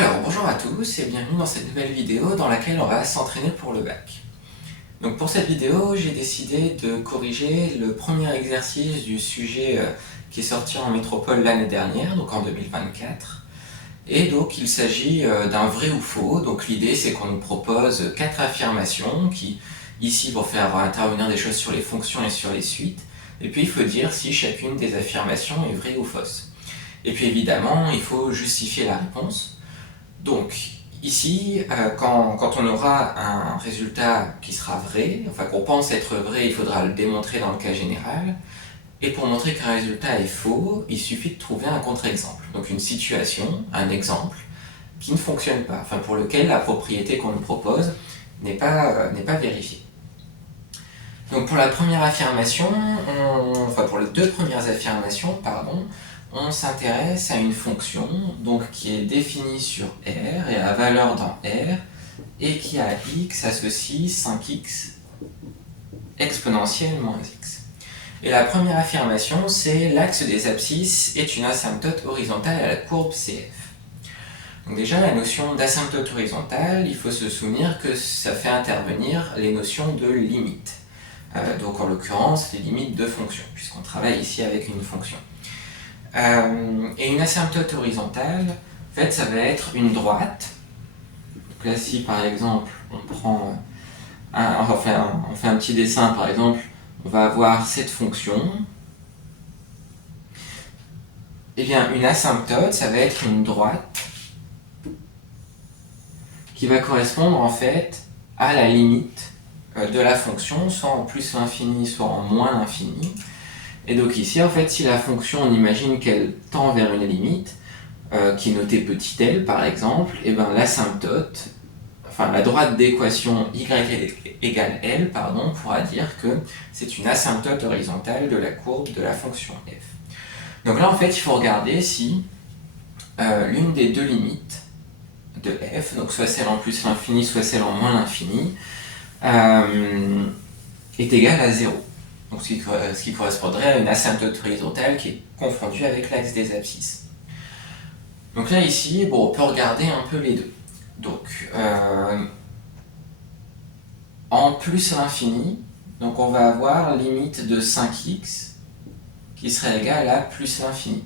Alors, bonjour à tous et bienvenue dans cette nouvelle vidéo dans laquelle on va s'entraîner pour le bac. Donc pour cette vidéo, j'ai décidé de corriger le premier exercice du sujet qui est sorti en métropole l'année dernière, donc en 2024. Et donc il s'agit d'un vrai ou faux. Donc l'idée c'est qu'on nous propose 4 affirmations qui ici vont faire intervenir des choses sur les fonctions et sur les suites. Et puis il faut dire si chacune des affirmations est vraie ou fausse. Et puis évidemment, il faut justifier la réponse. Donc, ici, quand on aura un résultat qui sera vrai, enfin qu'on pense être vrai, il faudra le démontrer dans le cas général. Et pour montrer qu'un résultat est faux, il suffit de trouver un contre-exemple. Donc une situation, un exemple, qui ne fonctionne pas, enfin pour lequel la propriété qu'on nous propose n'est pas vérifiée. Donc pour la première affirmation, enfin pour les deux premières affirmations, pardon, on s'intéresse à une fonction donc, qui est définie sur R et à valeur dans R et qui à x associe 5x exponentielle moins x. Et la première affirmation, c'est l'axe des abscisses est une asymptote horizontale à la courbe CF. Donc déjà, la notion d'asymptote horizontale, il faut se souvenir que ça fait intervenir les notions de limites. Donc en l'occurrence, les limites de fonctions, puisqu'on travaille ici avec une fonction. Et une asymptote horizontale, en fait, ça va être une droite. Donc là, si par exemple, on fait un petit dessin, par exemple, on va avoir cette fonction. Et bien, une asymptote, ça va être une droite qui va correspondre en fait à la limite de la fonction, soit en plus l'infini, soit en moins l'infini. Et donc ici, en fait, si la fonction, on imagine qu'elle tend vers une limite, qui est notée petit l par exemple, et bien l'asymptote, enfin la droite d'équation y égale l, pardon, pourra dire que c'est une asymptote horizontale de la courbe de la fonction f. Donc là, en fait, il faut regarder si l'une des deux limites de f, donc soit celle en plus l'infini, soit celle en moins l'infini, est égale à 0. Donc ce qui correspondrait à une asymptote horizontale qui est confondue avec l'axe des abscisses. Donc là ici, bon, on peut regarder un peu les deux. Donc en plus l'infini, donc on va avoir limite de 5x qui serait égale à plus l'infini.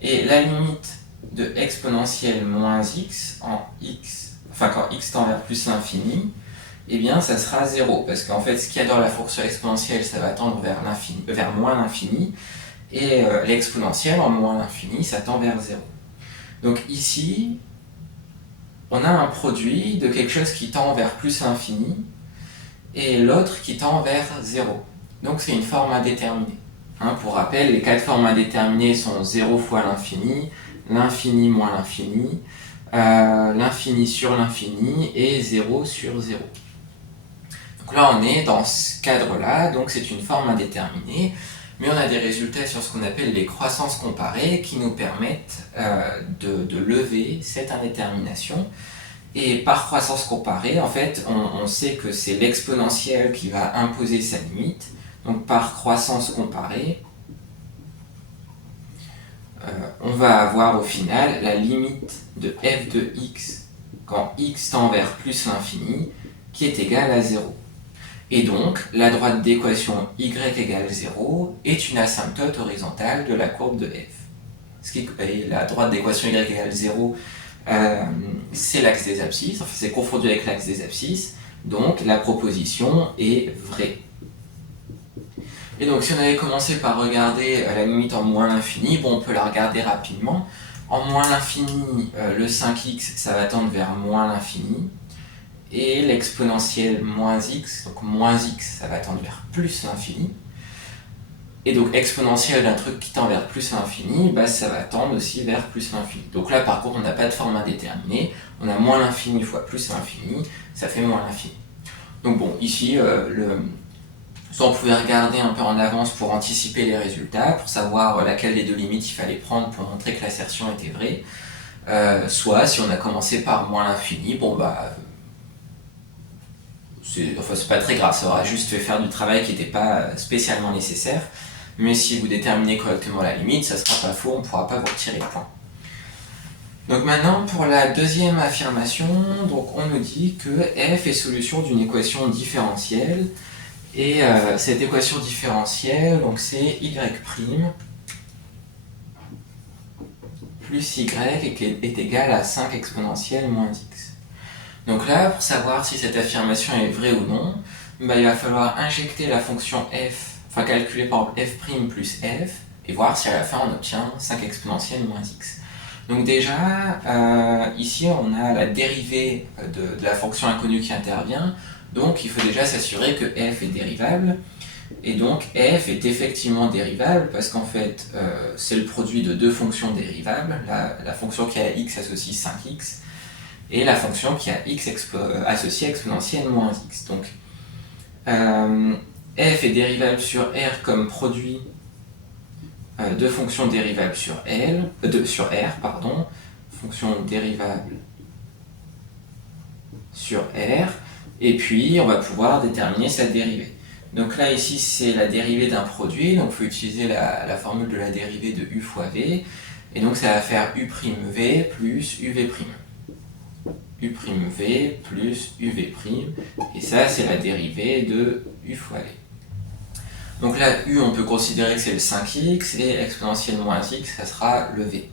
Et la limite de exponentielle moins x en x, enfin quand x tend vers plus l'infini, eh bien ça sera 0, parce qu'en fait ce qu'il y a dans la fonction exponentielle, ça va tendre vers moins l'infini, et l'exponentielle en moins l'infini, ça tend vers 0. Donc ici, on a un produit de quelque chose qui tend vers plus l'infini, et l'autre qui tend vers 0. Donc c'est une forme indéterminée. Pour rappel, les 4 formes indéterminées sont 0 fois l'infini, l'infini moins l'infini, l'infini sur l'infini et 0 sur 0. Donc là, on est dans ce cadre-là, donc c'est une forme indéterminée, mais on a des résultats sur ce qu'on appelle les croissances comparées qui nous permettent de lever cette indétermination. Et par croissance comparée, en fait, on sait que c'est l'exponentielle qui va imposer sa limite. Donc par croissance comparée, on va avoir au final la limite de f de x quand x tend vers plus l'infini qui est égale à 0. Et donc, la droite d'équation y égale 0 est une asymptote horizontale de la courbe de f. Et la droite d'équation y égale 0, c'est l'axe des abscisses, enfin c'est confondu avec l'axe des abscisses, donc la proposition est vraie. Et donc si on avait commencé par regarder la limite en moins l'infini, bon on peut la regarder rapidement. En moins l'infini, le 5x, ça va tendre vers moins l'infini. Et l'exponentielle moins x, donc moins x, ça va tendre vers plus l'infini. Et donc exponentielle d'un truc qui tend vers plus l'infini, bah, ça va tendre aussi vers plus l'infini. Donc là par contre on n'a pas de forme indéterminée, on a moins l'infini fois plus l'infini, ça fait moins l'infini. Donc bon, ici, soit on pouvait regarder un peu en avance pour anticiper les résultats, pour savoir laquelle des deux limites il fallait prendre pour montrer que l'assertion était vraie, soit si on a commencé par moins l'infini, bon bah c'est pas très grave, ça aura juste fait faire du travail qui n'était pas spécialement nécessaire, mais si vous déterminez correctement la limite, ça ne sera pas faux, on ne pourra pas vous retirer le point. Donc maintenant, pour la deuxième affirmation, donc on nous dit que f est solution d'une équation différentielle, et cette équation différentielle, donc c'est y' plus y est égal à 5 exponentielle moins x. Donc là, pour savoir si cette affirmation est vraie ou non, il va falloir injecter la fonction f, enfin calculer par exemple f' plus f, et voir si à la fin on obtient 5 exponentielle moins x. Donc déjà, ici on a la dérivée de la fonction inconnue qui intervient, donc il faut déjà s'assurer que f est dérivable, et donc f est effectivement dérivable parce qu'en fait c'est le produit de deux fonctions dérivables, la fonction qui a x associe 5x, et la fonction qui a x associée exponentielle moins x. Donc f est dérivable sur R comme produit de fonctions dérivables sur R, pardon, fonction dérivable sur R, et puis on va pouvoir déterminer sa dérivée. Donc là ici c'est la dérivée d'un produit, donc il faut utiliser la formule de la dérivée de u fois v, et donc ça va faire u'v plus uv'. u'v plus uv', et ça c'est la dérivée de u fois v. Donc là, u, on peut considérer que c'est le 5x, et exponentielle moins x, ça sera le v.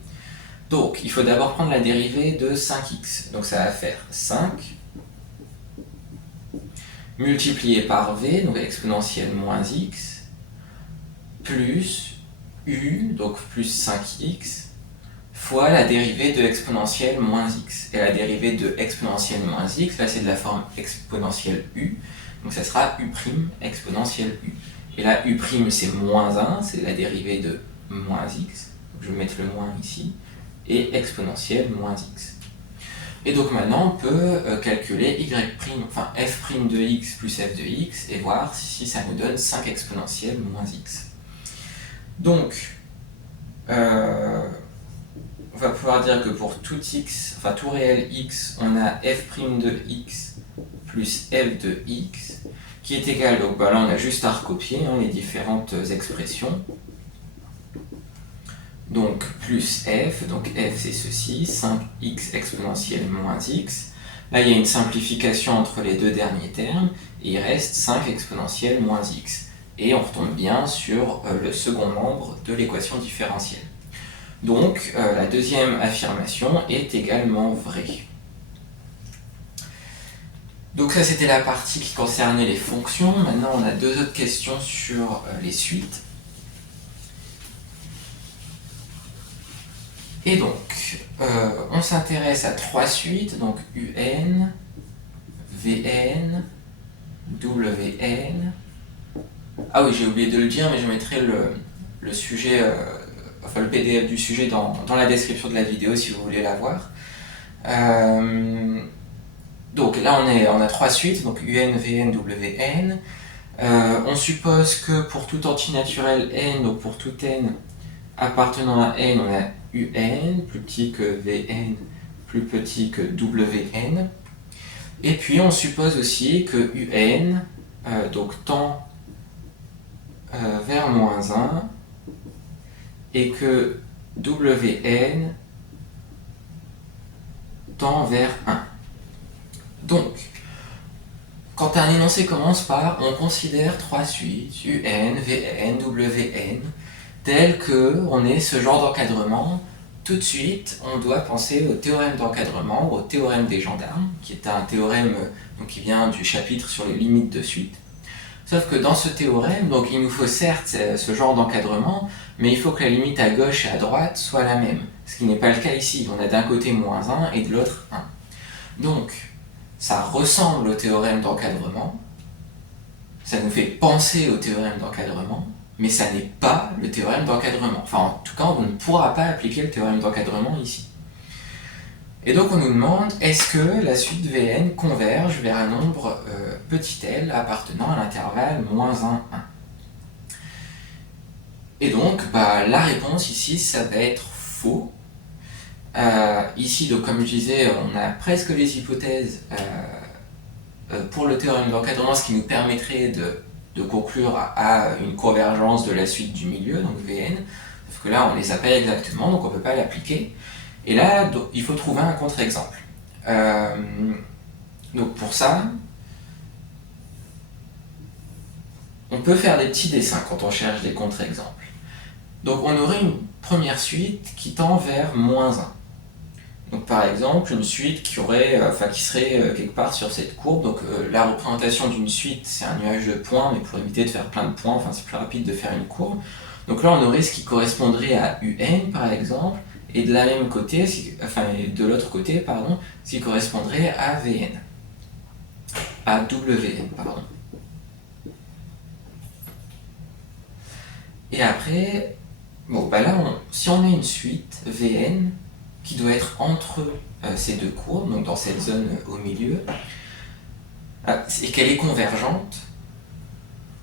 Donc, il faut d'abord prendre la dérivée de 5x. Donc ça va faire 5 multiplié par v, donc exponentielle moins x, plus u, donc plus 5x, fois la dérivée de exponentielle moins x. Et la dérivée de exponentielle moins x, là c'est de la forme exponentielle u, donc ça sera u' exponentielle u. Et là, u' c'est moins 1, c'est la dérivée de moins x, donc je vais mettre le moins ici, et exponentielle moins x. Et donc maintenant, on peut calculer enfin f' de x plus f de x, et voir si ça nous donne 5 exponentielle moins x. Donc, on va pouvoir dire que pour tout x, enfin tout réel x, on a f' de x plus f de x, qui est égal, donc là on a juste à recopier les différentes expressions. Donc plus f, donc f c'est ceci, 5x exponentielle moins x. Là il y a une simplification entre les deux derniers termes, et il reste 5 exponentielle moins x. Et on retombe bien sur le second membre de l'équation différentielle. Donc la deuxième affirmation est également vraie. Donc ça c'était la partie qui concernait les fonctions. Maintenant on a deux autres questions sur les suites. Et donc on s'intéresse à trois suites, donc un, vn, wn. Ah oui, j'ai oublié de le dire, mais je mettrai le sujet, enfin le PDF du sujet dans la description de la vidéo si vous voulez la voir. Donc là on a trois suites, donc un, vn, wn. On suppose que pour tout antinaturel n, donc pour tout n appartenant à n, on a un plus petit que vn, plus petit que wn. Et puis on suppose aussi que un donc tend vers moins 1 et que wn tend vers 1. Donc, quand un énoncé commence par on considère trois suites, un, vn, wn, tel que on est ce genre d'encadrement, tout de suite on doit penser au théorème d'encadrement, au théorème des gendarmes, qui est un théorème qui vient du chapitre sur les limites de suite. Sauf que dans ce théorème, donc il nous faut certes ce genre d'encadrement, mais il faut que la limite à gauche et à droite soit la même, ce qui n'est pas le cas ici. On a d'un côté moins 1 et de l'autre 1. Donc, ça ressemble au théorème d'encadrement, ça nous fait penser au théorème d'encadrement, mais ça n'est pas le théorème d'encadrement. Enfin, en tout cas, on ne pourra pas appliquer le théorème d'encadrement ici. Et donc on nous demande, est-ce que la suite Vn converge vers un nombre petit l appartenant à l'intervalle moins 1, 1 ? Et donc, la réponse ici, ça va être faux. Ici, donc, comme je disais, on a presque les hypothèses pour le théorème d'encadrement, ce qui nous permettrait de de conclure à une convergence de la suite du milieu, donc Vn, sauf que là on ne les a pas exactement, donc on ne peut pas l'appliquer. Et là, il faut trouver un contre-exemple. Donc pour ça, on peut faire des petits dessins quand on cherche des contre-exemples. Donc on aurait une première suite qui tend vers -1. Donc par exemple, une suite qui serait quelque part sur cette courbe. Donc la représentation d'une suite, c'est un nuage de points, mais pour éviter de faire plein de points, c'est plus rapide de faire une courbe. Donc là, on aurait ce qui correspondrait à UN, par exemple, et de l'autre côté, ce qui correspondrait à Vn. À Wn, pardon. Et après, si on a une suite Vn qui doit être entre ces deux courbes, donc dans cette zone au milieu, et qu'elle est convergente,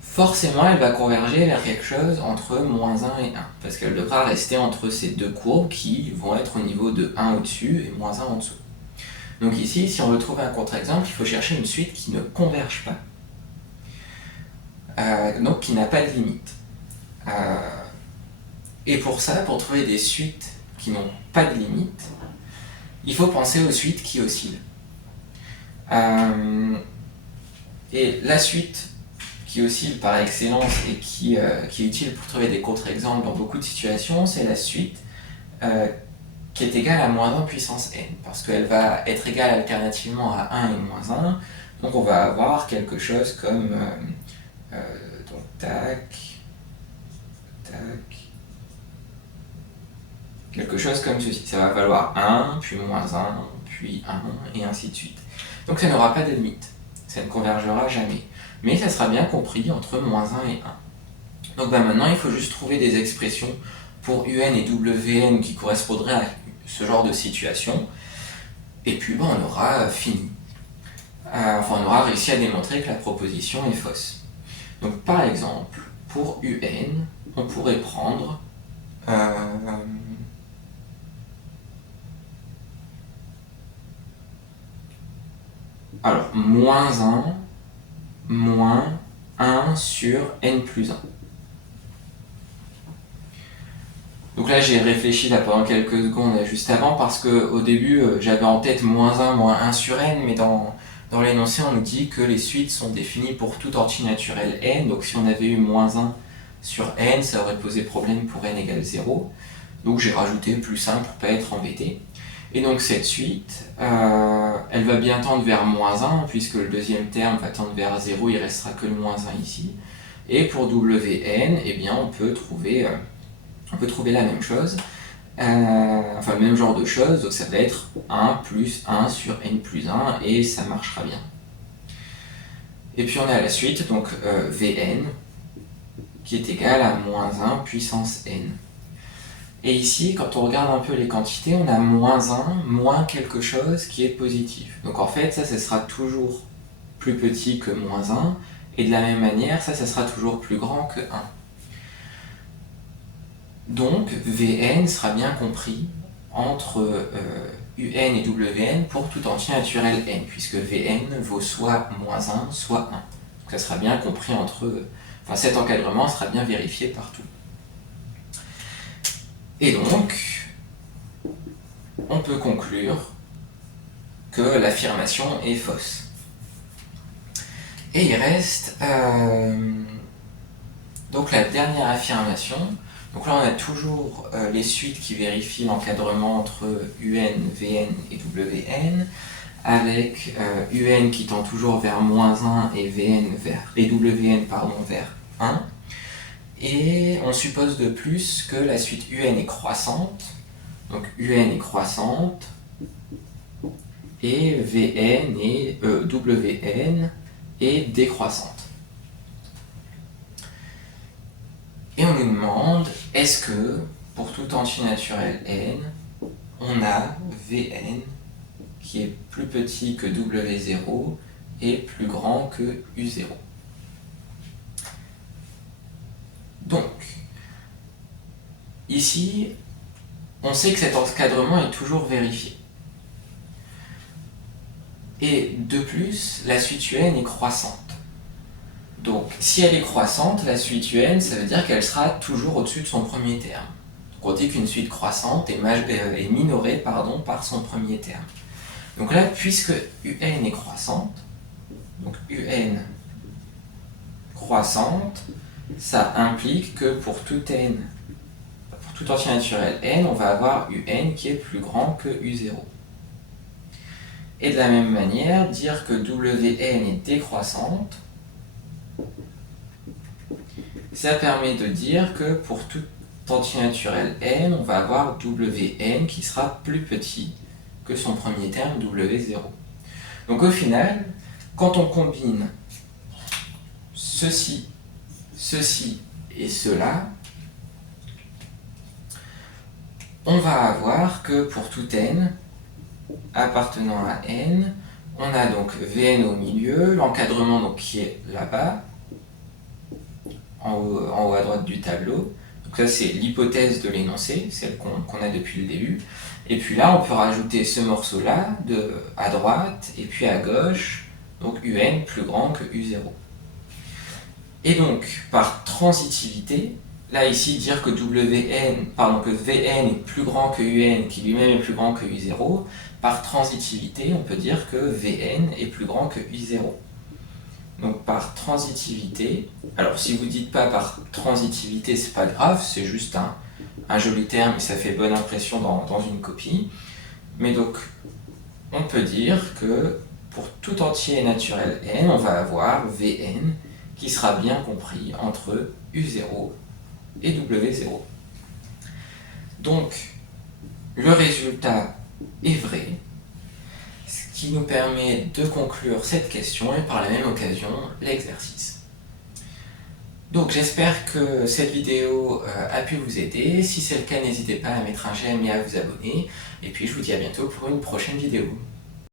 forcément elle va converger vers quelque chose entre -1 et 1, parce qu'elle devra rester entre ces deux courbes qui vont être au niveau de 1 au-dessus et -1 en dessous. Donc ici, si on veut trouver un contre-exemple, il faut chercher une suite qui ne converge pas, donc qui n'a pas de limite. Et pour ça, pour trouver des suites qui n'ont pas de limite, il faut penser aux suites qui oscillent. Et la suite qui oscille par excellence et qui est utile pour trouver des contre-exemples dans beaucoup de situations, c'est la suite qui est égale à -1 puissance n, parce qu'elle va être égale alternativement à 1 et -1, donc on va avoir quelque chose comme donc quelque chose comme ceci. Ça va valoir 1, puis -1, puis 1, et ainsi de suite. Donc ça n'aura pas de limite, ça ne convergera jamais. Mais ça sera bien compris entre -1 et 1. Donc maintenant, il faut juste trouver des expressions pour UN et WN qui correspondraient à ce genre de situation. Et puis on aura fini. On aura réussi à démontrer que la proposition est fausse. Donc par exemple, pour UN, on pourrait prendre alors, -1, moins 1 sur n plus 1. Donc là, j'ai réfléchi pendant quelques secondes juste avant, parce qu'au début, j'avais en tête -1, moins 1 sur n, mais dans l'énoncé, on nous dit que les suites sont définies pour tout entier naturel n, donc si on avait eu -1 sur n, ça aurait posé problème pour n égale 0. Donc j'ai rajouté plus 1 pour ne pas être embêté. Et donc cette suite, elle va bien tendre vers -1, puisque le deuxième terme va tendre vers 0, il ne restera que le -1 ici. Et pour Wn, eh bien, on peut trouver la même chose, le même genre de choses, donc ça va être 1 plus 1 sur n plus 1, et ça marchera bien. Et puis on a la suite, donc Vn, qui est égal à -1 puissance n. Et ici, quand on regarde un peu les quantités, on a -1, moins quelque chose qui est positif. Donc en fait, ça sera toujours plus petit que -1, et de la même manière, ça sera toujours plus grand que 1. Donc Vn sera bien compris entre Un et Wn pour tout entier naturel n, puisque Vn vaut soit -1, soit 1. Donc ça sera bien compris cet encadrement sera bien vérifié partout. Et donc, on peut conclure que l'affirmation est fausse. Et il reste donc la dernière affirmation. Donc là, on a toujours les suites qui vérifient l'encadrement entre UN, Vn et Wn, avec UN qui tend toujours vers -1 et Wn vers 1. Et on suppose de plus que la suite UN est croissante, donc UN est croissante, et Vn et Wn est décroissante. Et on nous demande, est-ce que, pour tout entier naturel n, on a Vn qui est plus petit que W0 et plus grand que U0. Donc, ici, on sait que cet encadrement est toujours vérifié. Et de plus, la suite UN est croissante. Donc si elle est croissante, la suite UN, ça veut dire qu'elle sera toujours au-dessus de son premier terme. Donc on dit qu'une suite croissante est minorée par son premier terme. Donc là, puisque UN est croissante, donc UN croissante, ça implique que pour tout n, pour tout entier naturel n, on va avoir UN qui est plus grand que U0. Et de la même manière, dire que Wn est décroissante, ça permet de dire que pour tout entier naturel n, on va avoir Wn qui sera plus petit que son premier terme W0. Donc au final, quand on combine ceci, ceci et cela, on va avoir que pour tout n appartenant à n, on a donc Vn au milieu, l'encadrement donc qui est là-bas, en haut à droite du tableau. Donc ça c'est l'hypothèse de l'énoncé, celle qu'on a depuis le début. Et puis là on peut rajouter ce morceau-là à droite et puis à gauche, donc UN plus grand que U0. Et donc par transitivité, là ici dire que que Vn est plus grand que Un qui lui-même est plus grand que U0, par transitivité on peut dire que Vn est plus grand que U0. Donc par transitivité, alors si vous ne dites pas par transitivité, c'est pas grave, c'est juste un joli terme et ça fait bonne impression dans une copie. Mais donc on peut dire que pour tout entier naturel n, on va avoir Vn qui sera bien compris entre U0 et W0. Donc le résultat est vrai, ce qui nous permet de conclure cette question et par la même occasion l'exercice. Donc j'espère que cette vidéo a pu vous aider. Si c'est le cas, n'hésitez pas à mettre un j'aime et à vous abonner. Et puis je vous dis à bientôt pour une prochaine vidéo.